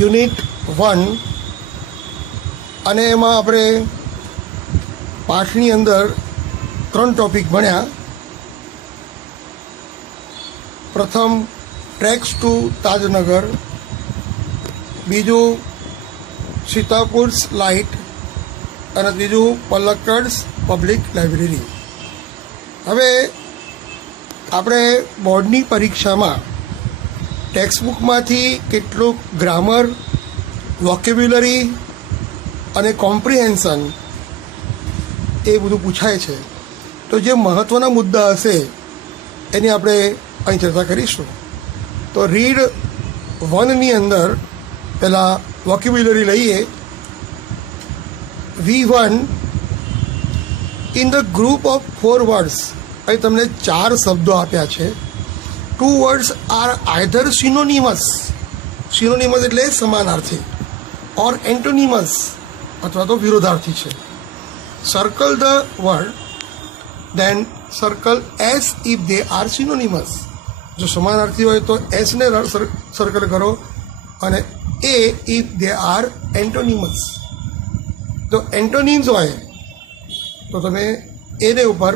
Unit 1 અને એમાં આપણે પાઠની અંદર 3 ટોપિક ભણ્યા. પ્રથમ ટ્રેક્સ ટુ તાજનગર, બીજું સીતાપુર્સ લાઇટ અને ત્રીજું પલક્કડ્સ પબ્લિક લાઇબ્રેરી. હવે આપણે બોર્ડની પરીક્ષામાં ટેક્સ્ટબુકમાંથી કેટલુંક ગ્રામર, વોકેબ્યુલરી અને કોમ્પ્રિહેન્શન એ બધું પૂછાય છે. તો જે મહત્ત્વના મુદ્દા હશે એની આપણે અહીં ચર્ચા કરીશું. તો રીડ 1ની અંદર પહેલાં વોકેબ્યુલરી લઈએ. V1 in the group of 4 words. અહીં તમને 4 શબ્દો આપ્યા છે. 2 words are either synonymous, synonymous એટલે સમાનાર્થી, or antonymous અથવા તો વિરોધાર્થી છે. Circle the word, then circle S if they are synonymous. જો સમાનાર્થી હોય તો S ને સર્કલ કરો અને A if they are antonymous. જો એન્ટોનિમ્સ હોય તો તમે એને ઉપર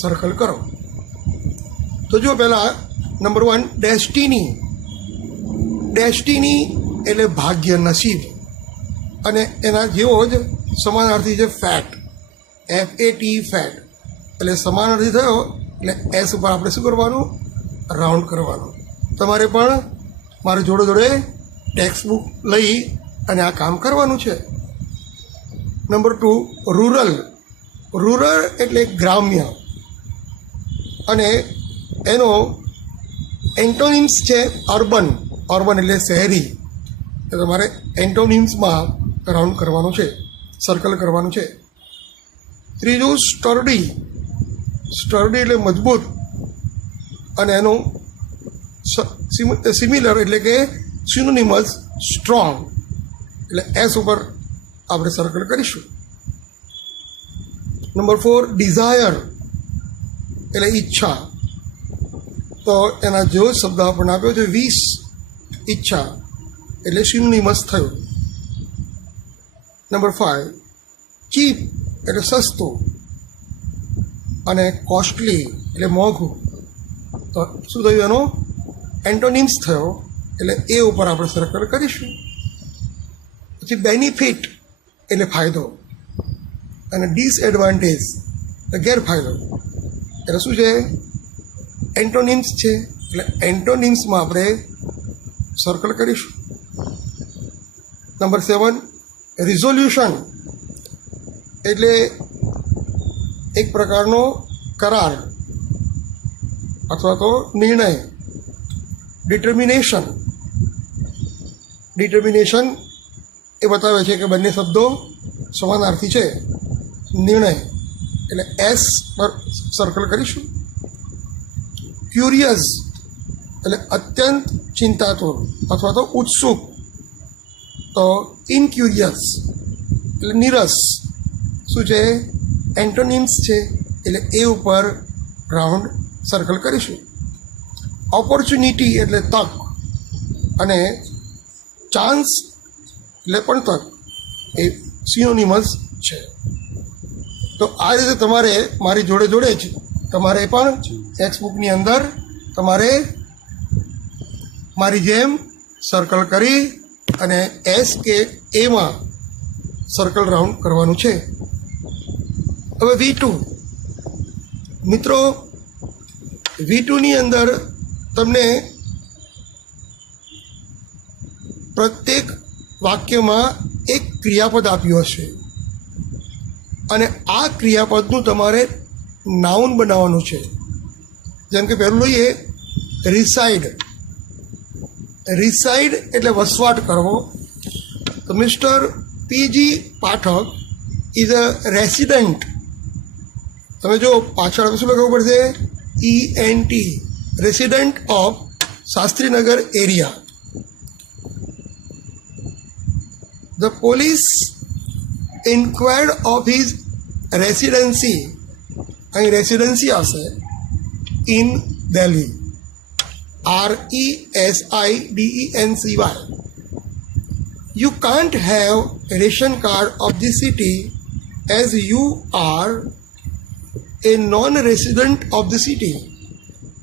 સર્કલ કરો. તો જો પહેલાં નંબર 1 ડેસ્ટિની. ડેસ્ટિની એટલે ભાગ્ય, નસીબ, અને એના જેવો જ સમાનાર્થી છે ફેટ, FAT, ફેટ. એટલે સમાનાર્થી થયો એટલે એસ ઉપર આપણે શું કરવાનું? રાઉન્ડ કરવાનું. તમારે પણ મારી જોડે જોડે ટેક્સ્ટબુક લઈ અને આ કામ કરવાનું છે. Number 2 rural. રૂરલ એટલે ગ્રામ્ય, અને એનો એન્ટોનિમ્સ છે અર્બન. અર્બન એટલે શહેરી. તો તમારે એન્ટોનિમ્સમાં રાઉન્ડ કરવાનું છે, સર્કલ કરવાનું છે. ત્રીજું સ્ટર્ડી. સ્ટર્ડી એટલે મજબૂત, અને એનું સિમિલર એટલે કે સિનોનિમસ સ્ટ્રોંગ. એટલે એસ ઉપર આપણે સર્કલ કરીશું. નંબર 4 ડિઝાયર એટલે ઈચ્છા. તો એના જેવો શબ્દ આપણને આપ્યો છે વિશ, ઈચ્છા, એટલે સિનોનિમસ થયું. નંબર 5 ચીપ એટલે સસ્તું, અને કોસ્ટલી એટલે મોંઘું. તો શું થયું? એનો એન્ટોનિમ્સ થયો એટલે એ ઉપર આપણે સર્કલ કરીશું. પછી બેનિફિટ એટલે ફાયદો, અને ડિસએડવાન્ટેજ એટલે ગેરફાયદો. એટલે શું છે? એન્ટોનિમ્સ છે એટલે એન્ટોનિમ્સમાં આપણે સર્કલ કરીશું. નંબર 7 રિઝોલ્યુશન એટલે એક પ્રકારનો કરાર અથવા તો નિર્ણય. ડિટર્મિનેશન. ડિટર્મિનેશન એ બતાવે છે કે બંને શબ્દો સમાનાર્થી છે. નિર્ણય એટલે એસ પર સર્કલ કરીશું. ક્યુરિયસ એટલે અત્યંત ચિંતાતુર અથવા તો ઉત્સુક. તો ઇનક્યુરિયસ એટલે નીરસ. શું છે? એન્ટોનિમ્સ છે એટલે એ ઉપર રાઉન્ડ સર્કલ કરીશું. ઓપોર્ચ્યુનિટી એટલે તક, અને ચાન્સ એટલે પણ તક, એ સિનોનિમસ છે. તો આ રીતે તમારે મારી જોડે જોડે જ તમારે પણ ટેક્સ્ટબુકની અંદર તમારે મારી જેમ સર્કલ કરી અને એસ કે એમાં સર્કલ રાઉન્ડ કરવાનું છે. હવે V2 મિત્રો, V2ની અંદર તમને પ્રત્યેક વાક્યમાં એક ક્રિયાપદ આપ્યું હશે, અને આ ક્રિયાપદનું તમારે નાઉન બનાવવાનું છે. જેમ કે પહેલું લઈએ રિસાઇડ. રિસાઇડ એટલે વસવાટ કરવો. તો Mister PG Pathak is a resident. તમે જો પાછળ શું લખવું પડશે? ENT, resident of Shastrinagar area. The police inquired of his residency. અહીં રેસિડન્સી આવશે in Delhi, RESIDENCY. You can't have a ration card of the city as you are a non-resident of the city.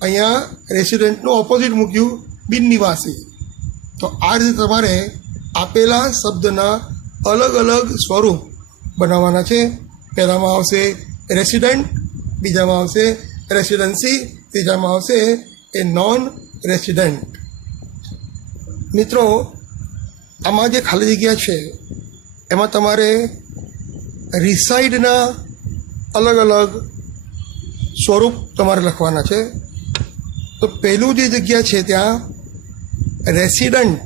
અહીંયા રેસિડેન્ટનું opposite મૂક્યું બિન નિવાસી. તો આ રીતે તમારે આપેલા શબ્દના અલગ અલગ સ્વરૂપ બનાવવાના છે. પહેલામાં આવશે રેસિડન્ટ, બીજામાં આવશે રેસિડન્સી, ત્રીજામાં આવશે એ નોન રેસિડન્ટ. મિત્રો, આમાં જે ખાલી જગ્યા છે એમાં તમારે રિસાઇડના અલગ અલગ સ્વરૂપ તમારે લખવાના છે. તો પહેલું જે જગ્યા છે ત્યાં રેસિડન્ટ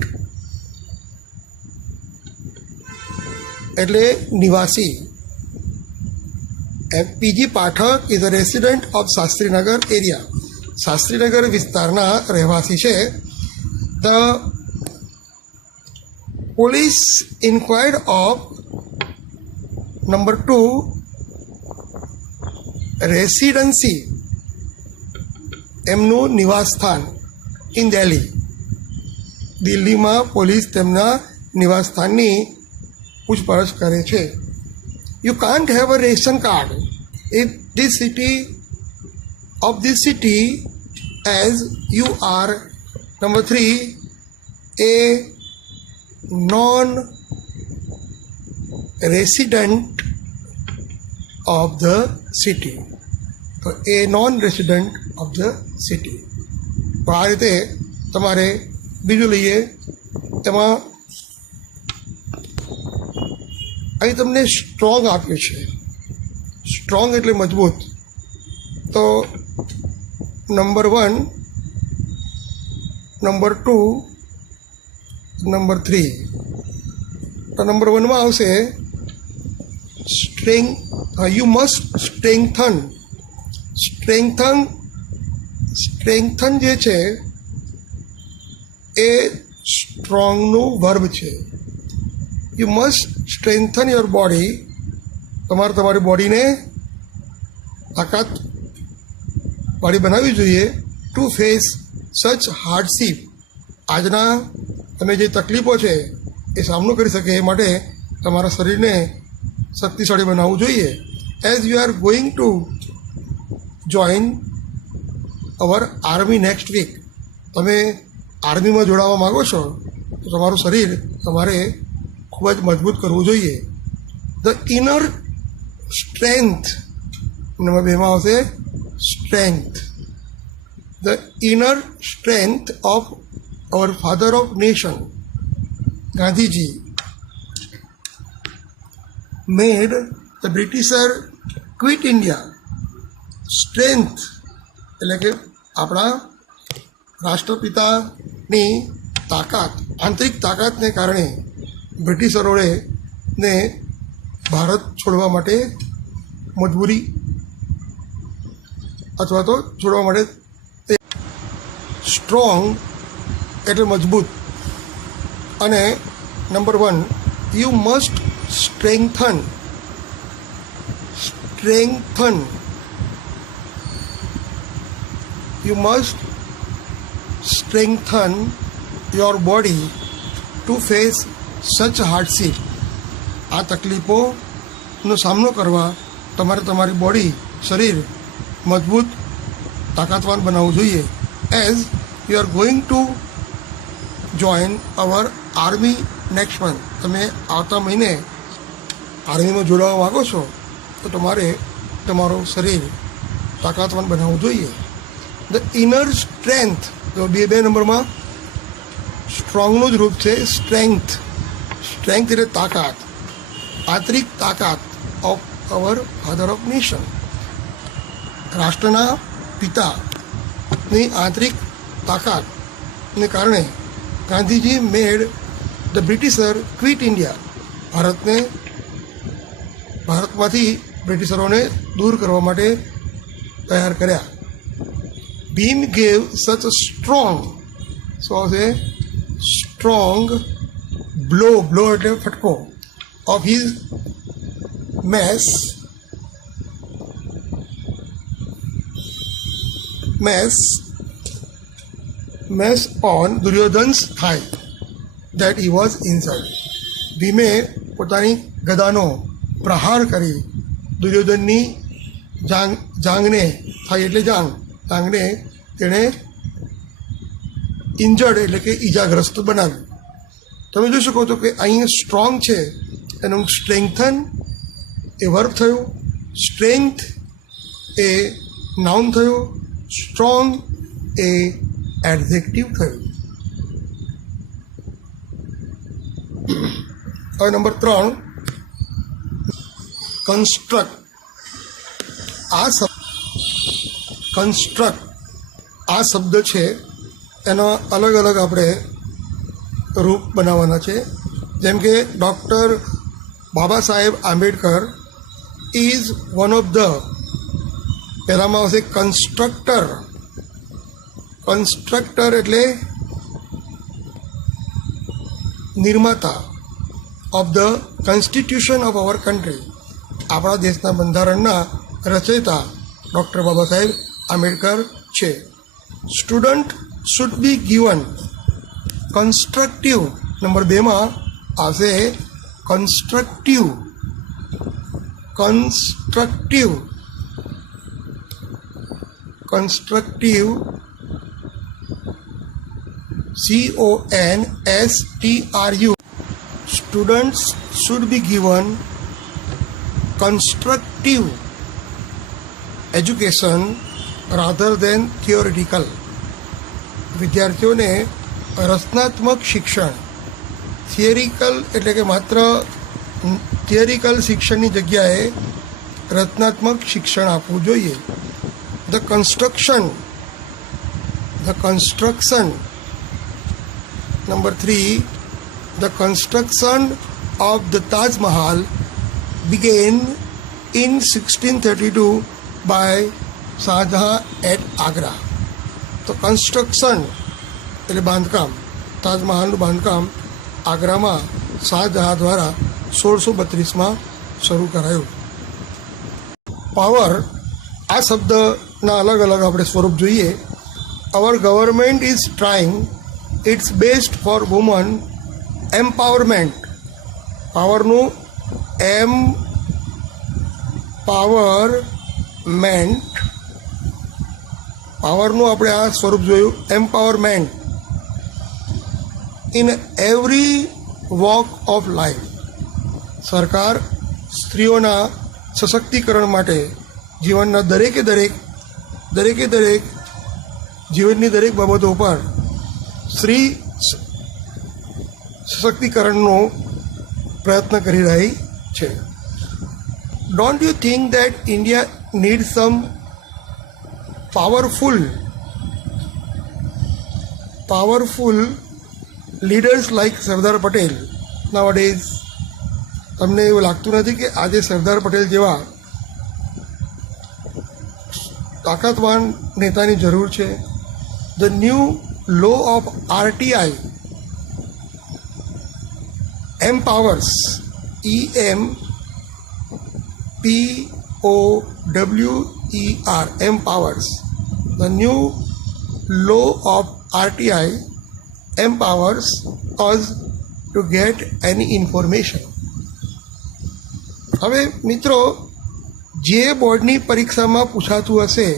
એટલે નિવાસી. PG Pathak is a resident of Shastrinagar area. Shastrinagar વિસ્તારના રહેવાસી છે. The police inquired of number 2 residency, એમનું નિવાસસ્થાન ઇન દિલ્હી. દિલ્હીમાં પોલીસ તેમના નિવાસસ્થાનની પૂછપરછ કરે છે. You can't have a ration card if this city of this city as you are number 3 a non-resident of the city. તો એ non resident of the city. તો આ રીતે તમારે બીજું લઈએ. એમાં અહીં તમને સ્ટ્રોંગ આપ્યું છે. સ્ટ્રોંગ એટલે મજબૂત. તો નંબર 1, નંબર 2, નંબર 3. તો નંબર 1માં આવશે યુ મસ્ટ સ્ટ્રેન્થન જે છે એ સ્ટ્રોંગનું વર્બ છે. You must strengthen your body. તમારે તમારી બોડીને તાકાત વાળી બનાવવી જોઈએ. To face such hardship. આજના તમે જે તકલીફો છે એ સામનો કરી શકે એ માટે તમારા શરીરને શક્તિશાળી બનાવવું જોઈએ. As you are going to join our army next week. તમે આર્મીમાં જોડાવા માગો છો તો તમારું શરીર તમારે ખૂબ જ મજબૂત કરવું જોઈએ. ધ ઇનર સ્ટ્રેન્થ, નંબર 2માં આવશે strength. The inner strength of our father of nation Gandhiji made the Britisher quit India. Strength એટલે કે આપણા રાષ્ટ્રપિતાની તાકાત, આંતરિક તાકાતને કારણે બ્રિટિશરોને ભારત છોડવા માટે મજબૂરી અથવા તો છોડવા માટે સ્ટ્રોંગ એટલે મજબૂત. અને number 1 you must strengthen you must strengthen your body to face such hardship. આ તકલીફોનો સામનો કરવા તમારે તમારી બોડી, શરીર મજબૂત, તાકાતવાન બનાવવું જોઈએ. As you are going to join our army next month. તમે આવતા મહિને આર્મીમાં જોડાવા માગો છો તો તમારે તમારું શરીર તાકાતવાન બનાવવું જોઈએ. ધ ઇનર સ્ટ્રેન્થ, તો 2 નંબરમાં સ્ટ્રોંગનું જ રૂપ છે સ્ટ્રેન્થ. સ્ટ્રેન્થ એટલે તાકાત, આંતરિક તાકાત of our father of nation. રાષ્ટ્રના પિતાની આંતરિક તાકાતને કારણે Gandhiji made the Britisher quit India. ભારતમાંથી બ્રિટિશરોને દૂર કરવા માટે તૈયાર કર્યા. ભીમ ગેવ સચ સ્ટ્રોંગ, શું આવશે સ્ટ્રોંગ બ્લો એટલે ફટકો, ઓફ હિઝ મેસ ઓન દુર્યોધન's thigh that he was inside. ભીમે પોતાની ગદાનો પ્રહાર કરી દુર્યોધનની જાંગને થાય એટલે જાંગને તેણે ઇન્જર્ડ એટલે કે ઈજાગ્રસ્ત બનાવ્યું. તમે જોઈ શકો છો કે અહીં સ્ટ્રોંગ છે એનું સ્ટ્રેન્થન એ વર્બ થયું, સ્ટ્રેન્થ એ નાઉન થયું, સ્ટ્રોંગ એ એડજેક્ટિવ થયું. હવે નંબર 3, કન્સ્ટ્રક્ટ. આ શબ્દ છે એનો અલગ અલગ આપણે રૂપ બનાવવાના છે. જેમ કે doctor Baba Saheb Ambedkar is one of the, પહેલામાં આવશે કન્સ્ટ્રક્ટર. કન્સ્ટ્રક્ટર એટલે નિર્માતા of the constitution of our country. આપણા દેશના બંધારણના રચયિતા ડૉક્ટર બાબા સાહેબ આંબેડકર છે. Student should be given constructive. Number 2માં આવશે constructive. Constructive CONSTRU. Students should be given constructive education rather than theoretical. વિદ્યાર્થીઓને રચનાત્મક શિક્ષણ, થિયરિકલ એટલે કે માત્ર થિયરિકલ શિક્ષણની જગ્યાએ રચનાત્મક શિક્ષણ આપવું જોઈએ. The construction. Number 3, the construction of the Taj Mahal began in 1632 by Shah Jahan at Agra. તો કન્સ્ટ્રક્શન એટલે બાંધકામ, તાજમહાલનું બાંધકામ આગ્રામાં શાહજહાં દ્વારા 1632માં શરૂ કરાયું. પાવર, આ શબ્દના અલગ અલગ આપણે સ્વરૂપ જોઈએ. Our government is trying its best for woman empowerment. પાવરનું પાવરનું આપણે આ સ્વરૂપ જોયું, empowerment in every walk of life. સરકાર સ્ત્રીઓના સશક્તિકરણ માટે જીવનના દરેકે દરેક જીવનની દરેક બાબતો પર સ્ત્રી સશક્તિકરણનો પ્રયત્ન કરી રહી છે. Don't you think that India need some powerful leaders like Sardar Patel nowadays? તમને એવું લાગતું નથી કે આજે સરદાર પટેલ જેવા તાકાતવાન નેતાની જરૂર છે? The new law of RTI empowers, EMPOWER, empowers. The new law of RTI empowers us to get any information. હવે મિત્રો, જે બોર્ડની પરીક્ષામાં પૂછાતું હશે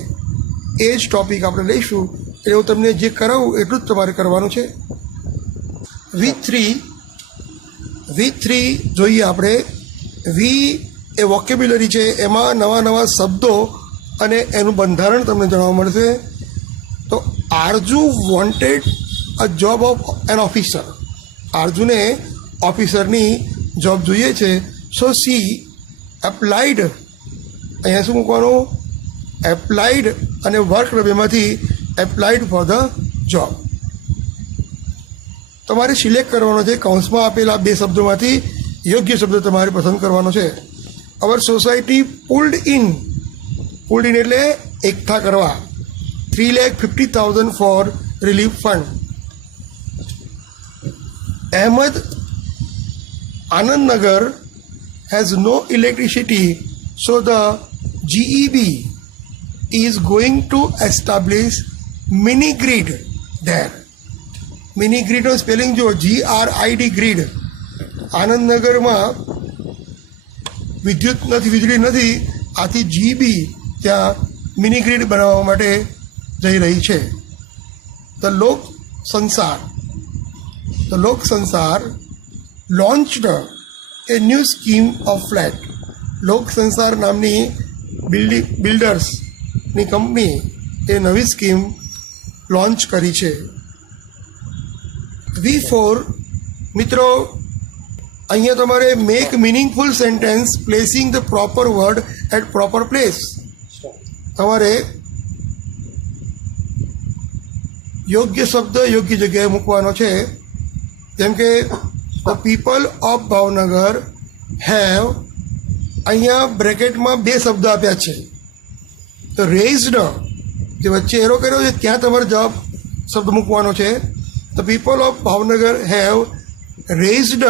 એ જ ટૉપિક આપણે લઈશું. એટલે હું તમને જે કરાવું એટલું જ તમારે કરવાનું છે. V3 જોઈએ આપણે. વી એ વોકેબ્યુલરી છે, એમાં નવા નવા શબ્દો અને એનું બંધારણ તમને જાણવા મળશે. તો Arzoo wanted a job of an officer. આરજુને ઓફિસરની જોબ જોઈએ છે. સો સી એપ્લાઇડ, અહીંયા શું મૂકવાનું? એપ્લાઇડ અને વર્ક બેમાંથી એપ્લાઇડ ફોર ધ જોબ. તમારે સિલેક્ટ કરવાનો છે કૌંસમાં આપેલા 2 શબ્દોમાંથી યોગ્ય શબ્દ તમારે પસંદ કરવાનો છે. અવર સોસાયટી પુલ્ડ ઇન એટલે એકઠા કરવા 3,50,000 for relief fund. Ahmed Anandnagar has no electricity, so the GEB is going to establish mini grid there. Mini ગ્રીડનો સ્પેલિંગ જો GRID, ગ્રીડ. આનંદનગરમાં વિદ્યુત નથી, વીજળી નથી, આથી જીબી ત્યાં મિની ગ્રીડ બનાવવા માટે જઈ રહી છે. ધ લોક સંસાર launched a new scheme of flat. લોક સંસાર નામની બિલ્ડર્સની કંપની એ નવી સ્કીમ લોન્ચ કરી છે. V4 મિત્રો, અહીંયા તમારે make meaningful sentence placing the proper word at proper place. તમારે યોગ્ય શબ્દ યોગ્ય જગ્યાએ મૂકવાનો છે. જેમ કે the people of Bhavnagar have, અહીંયા બ્રેકેટમાં 2 શબ્દ આપ્યા છે. તો રેઝડ, જે વચ્ચે એરો કર્યો છે ત્યાં તમારે જવાબ શબ્દ મૂકવાનો છે. The people of Bhavnagar have raised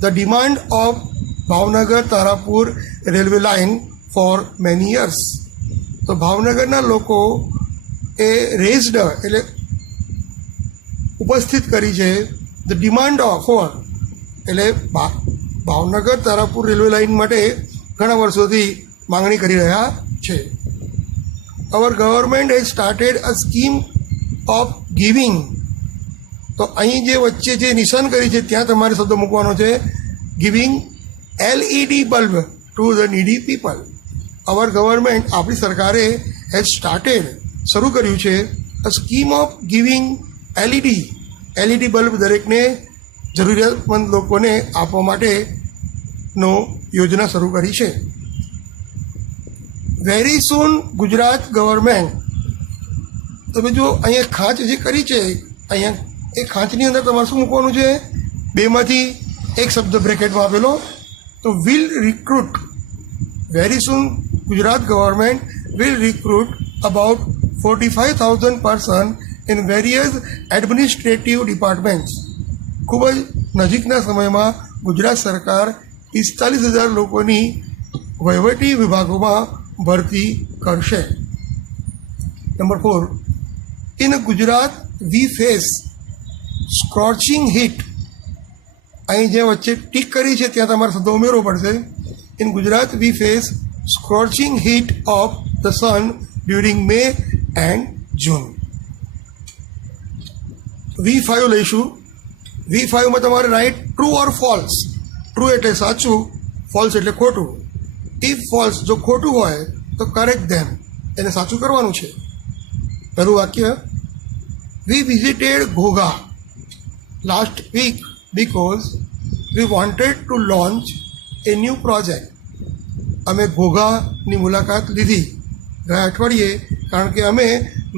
the demand of Bhavnagar Tarapur railway line for many years. તો ભાવનગરના લોકો એ રેઝડ એટલે ઉપસ્થિત કરી છે. ધ ડિમાન્ડ ઓફ ફોર એટલે ભાવનગર તારાપુર રેલવે લાઇન માટે ઘણા વર્ષોથી માંગણી કરી રહ્યા છે. Our government has started a scheme of giving. તો અહીં જે વચ્ચે જે નિશાન કરી છે ત્યાં તમારે શબ્દ મૂકવાનો છે. Giving LED bulb to the needy people. Our government, આપણી સરકારે હેઝ સ્ટાર્ટેડ શરૂ કર્યું છે a scheme of giving LED bulb દરેકને જરૂરિયાતમંદ લોકોને આપવા માટેનો યોજના શરૂ કરી છે. Very soon Gujarat government. તમે જો અહીંયા ખાંચ જે કરી છે, અહીંયા એ ખાંચની અંદર તમારે શું મૂકવાનું છે? 2માંથી એક શબ્દ બ્રેકેટમાં આપેલો. તો will recruit, very soon Gujarat government will recruit about 45,000 person in various administrative departments. ખૂબ જ નજીકના સમયમાં ગુજરાત સરકાર 45,000 લોકોની વહીવટી વિભાગોમાં ભરતી કરશે. Number 4, in Gujarat we face scorching heat. અહીં જે વચ્ચે ટીક કરી છે ત્યાં તમારે શબ્દ ઉમેરવો પડશે. In Gujarat we face scorching heat of the sun during May and June. V5 લઈશું. V5માં તમારે write true or false. True એટલે સાચું, ફોલ્સ એટલે ખોટું. ઇફ ફોલ્સ, જો ખોટું હોય તો કરેક્ટ ધેમ, એને સાચું કરવાનું છે. પહેલું વાક્ય, we visited Ghogha last week because we wanted to launch a new project. અમે ઘોઘાની મુલાકાત લીધી ગયા અઠવાડિયે કારણ કે અમે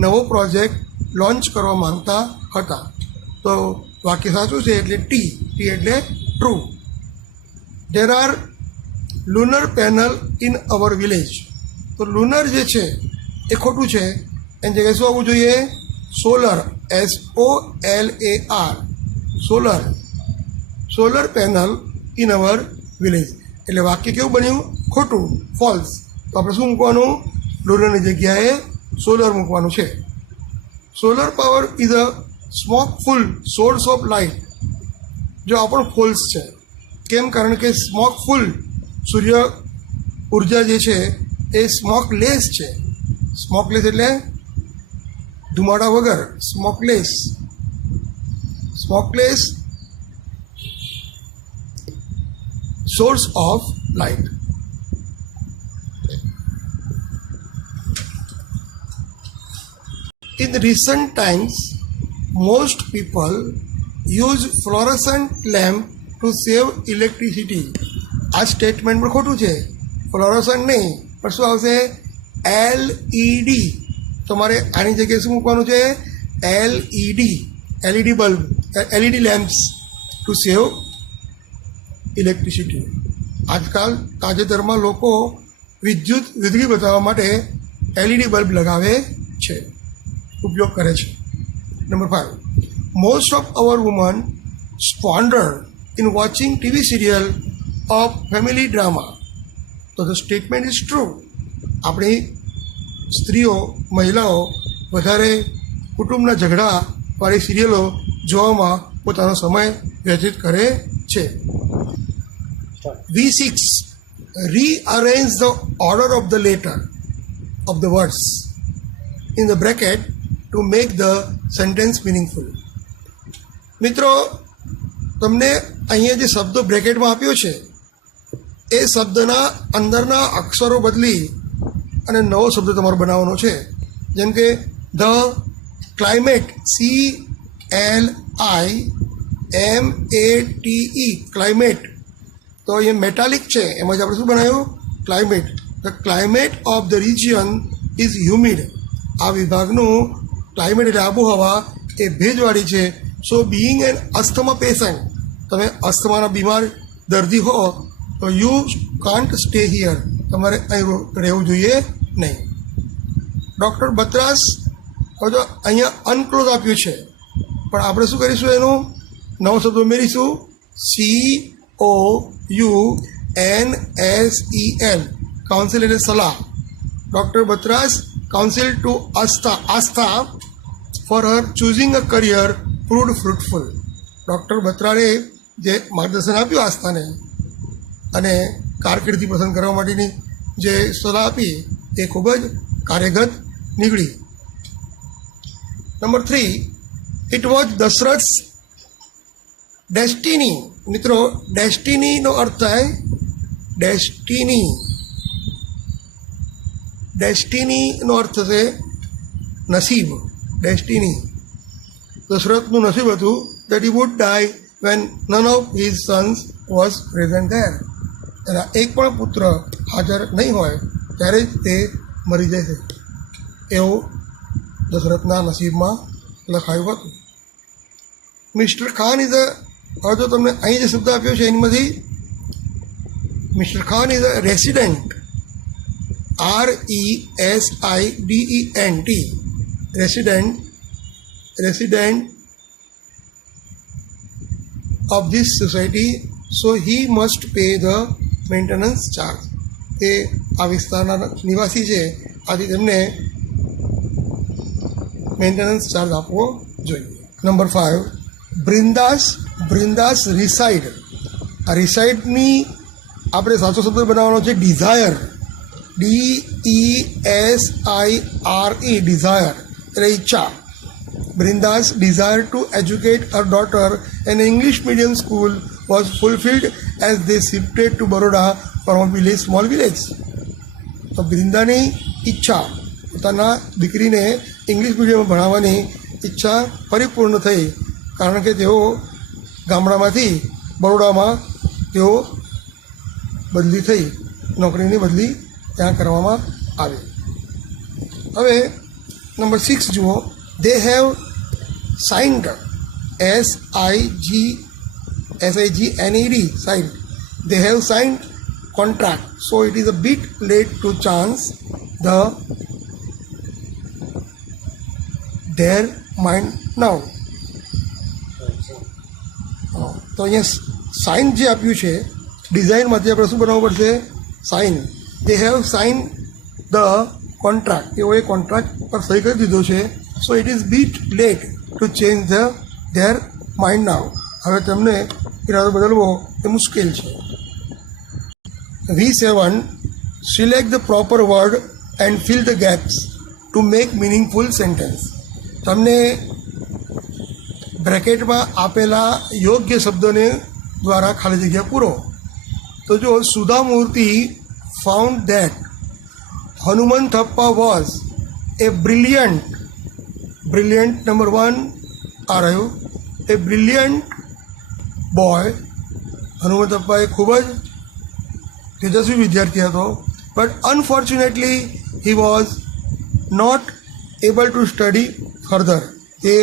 નવો પ્રોજેક્ટ લોન્ચ કરવા માંગતા હતા. તો વાક્ય સાચું છે એટલે ટી એટલે true. There are lunar panel in our village. તો લુનર જે છે એ ખોટું છે, એની જગ્યાએ શું આવવું જોઈએ? Solar, SOLAR, solar panel in our village. એટલે વાક્ય કેવું બન્યું? ખોટું, ફોલ્સ. તો આપણે શું મૂકવાનું? લુનરની જગ્યાએ સોલર મૂકવાનું છે. Solar power is a smokeful source of light. જો આ પણ ફોલ્સ છે. કેમ? કારણ કે સ્મોકફુલ સૂર્ય ઉર્જા જે છે એ સ્મોકલેસ છે. સ્મોકલેસ એટલે ધુમાડા વગર. Smokeless source of light. In recent times, most people use fluorescent lamp to save electricity. આ સ્ટેટમેન્ટ પણ ખોટું છે. ફ્લોરોસન્ટ નહીં પણ શું આવશે? LED. તમારે આની જગ્યાએ શું મૂકવાનું છે? LED bulb, LED lamps to save electricity. આજકાલ તાજેતરમાં લોકો વીજળી બચાવવા માટે LED બલ્બ લગાવે છે, ઉપયોગ કરે છે. Number 5, most of our woman squander in watching TV serial of family drama. તો ધ સ્ટેટમેન્ટ ઇઝ ટ્રુ. આપણી સ્ત્રીઓ, મહિલાઓ વધારે કુટુંબના ઝઘડાવાળી સિરિયલો જોવામાં પોતાનો સમય વ્યતીત કરે છે. V6, rearrange the order of the letter of the words in the bracket to make the sentence meaningful. મિત્રો, તમને અહીંયા જે શબ્દો બ્રેકેટમાં આપ્યો છે એ શબ્દના અંદરના અક્ષરો બદલી અને નવો શબ્દ તમારે બનાવવાનો છે. જેમ કે ધ ક્લાઇમેટ, CLIMATE, ક્લાઇમેટ. તો અહીંયા મેટાલિક છે, એમાં જ આપણે શું બનાવ્યું? Climate. The climate of the region is humid. આ વિભાગનું ક્લાઇમેટ એટલે આબોહવા એ ભેજવાળી છે. સો બિઈંગ એન અસ્થમા પેશન્ટ, તમે અસ્થમાના બીમાર દર્દી હો તો યુ કાન્ટ સ્ટે હિયર, તમારે અહીં રહેવું જોઈએ નહીં. ડૉક્ટર બત્રાસ, હવે તો અહીંયા અનક્લોઝ આપ્યું છે, પણ આપણે શું કરીશું? એનું નવો શબ્દ ઉમેરીશું, COUNSEL, કાઉન્સિલ એટલે સલાહ. Doctor Batra's counsel to Aastha for her choosing a career proved fruitful. Doctor બત્રાએ જે માર્ગદર્શન આપ્યું આસ્થાને અને કારકિર્દી પસંદ કરવા માટેની જે સલાહ આપી એ ખૂબ જ કાર્યગત નીકળી. Number 3, it was Dashrath's destiny. મિત્રો, ડેસ્ટિનીનો અર્થ થાય ડેસ્ટિની. ડેસ્ટિનીનો અર્થ થશે નસીબ. ડેસ્ટિની. દશરથનું નસીબ હતું that he would die when none of his sons was present there. એના એક પણ પુત્ર હાજર નહીં હોય ત્યારે જ તે મરી જશે, એવું દશરથના નસીબમાં લખાયું હતું. મિસ્ટર ખાન ઇઝ અ, હવે જો તમને અહીં જે શબ્દ આપ્યો છે એમાંથી mister Khan is a resident, RESIDENT, resident of this society, so he must pay the maintenance charge. તે આ વિસ્તારના નિવાસી છે, આથી તેમને મેન્ટેનન્સ ચાર્જ આપવો જોઈએ. Number 5, Brinda's reside. આ રિસાઇડની આપણે સાચો શબ્દ બનાવવાનો છે ડિઝાયર, DESIRE, ડિઝાયર એટલે ઈચ્છા. Brinda's desire to educate her daughter in an English medium school was fulfilled as they shifted to Baroda from a small village. તો બ્રિંદાની ઈચ્છા, પોતાના દીકરીને ઇંગ્લિશ મીડિયમમાં ભણાવવાની ઈચ્છા પરિપૂર્ણ થઈ, કારણ કે તેઓ ગામડામાંથી બરોડામાં તેઓ બદલી થઈ, નોકરીની બદલી ત્યાં કરવામાં આવી. હવે નંબર 6 જુઓ. They have signed, SIGNED, signed. They have signed contract. So it is a bit late to chance their mind now. તો અહીંયા સાઇન જે આપ્યું છે ડિઝાઇનમાંથી આપણે શું બનાવવું પડશે? Sign. They have signed the contract. તેઓએ કોન્ટ્રાક્ટ પર સહી કરી દીધો છે. So it is bit late to change their mind now. હવે તેમને ઇરાદો બદલવો એ મુશ્કેલ છે. V7, select the proper word and fill the gaps to make meaningful sentence. તમને બ્રેકેટમાં આપેલા યોગ્ય શબ્દોને દ્વારા ખાલી જગ્યા પૂરો. તો જો સુધા મૂર્તિ found that Hanuman Thappa was a brilliant number 1 આ રહ્યું, a brilliant boy. Hanumant Thapa એ ખૂબ જ તેજસ્વી વિદ્યાર્થી હતો, but unfortunately he was not able to study further. એ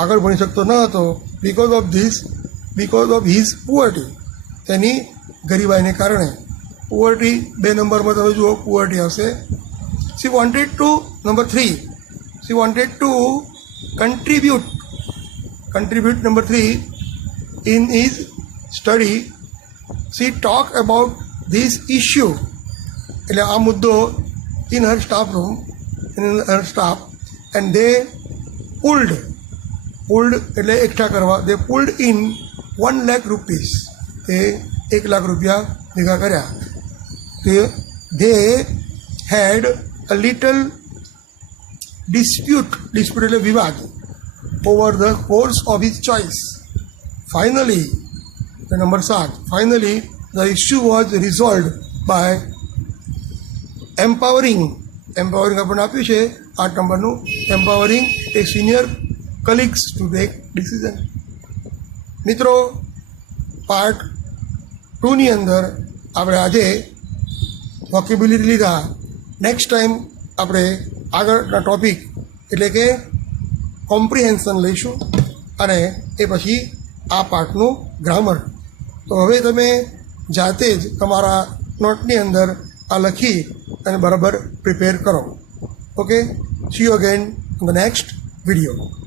આગળ ભણી શકતો ન હતો બિકોઝ ઓફ હિઝ પુઅર્ટી, તેની ગરીબાઈને કારણે. પુઅર્ટી 2 નંબરમાં તમે જુઓ, પુઅર્ટી આવશે. She wanted to, number 3, she wanted to contribute number 3 in his study. She talked about this issue, એટલે આ મુદ્દો in her staff room, and they pulled એટલે એકઠા કરવા, they pulled in 1 lakh rupees, એ 1 લાખ રૂપિયા ભેગા કર્યા. they had a little dispute એટલે વિવાદ over the course of his choice. Finally, the number 7, finally the issue was resolved by empowering આપણને આપ્યું છે 8 નંબરનું, empowering a senior colleagues to take decision. મિત્રો, પાર્ટ 2ની અંદર આપણે આજે વોકેબ્યુલરી લીધા. નેક્સ્ટ ટાઈમ આપણે આગળના ટોપિક એટલે કે કોમ્પ્રિહેન્શન લઈશું અને એ પછી આ પાર્ટનું ગ્રામર. તો હવે તમે જાતે જ તમારા નોટની અંદર આ લખી અને બરાબર પ્રિપેર કરો. Okay, C you again in the next video.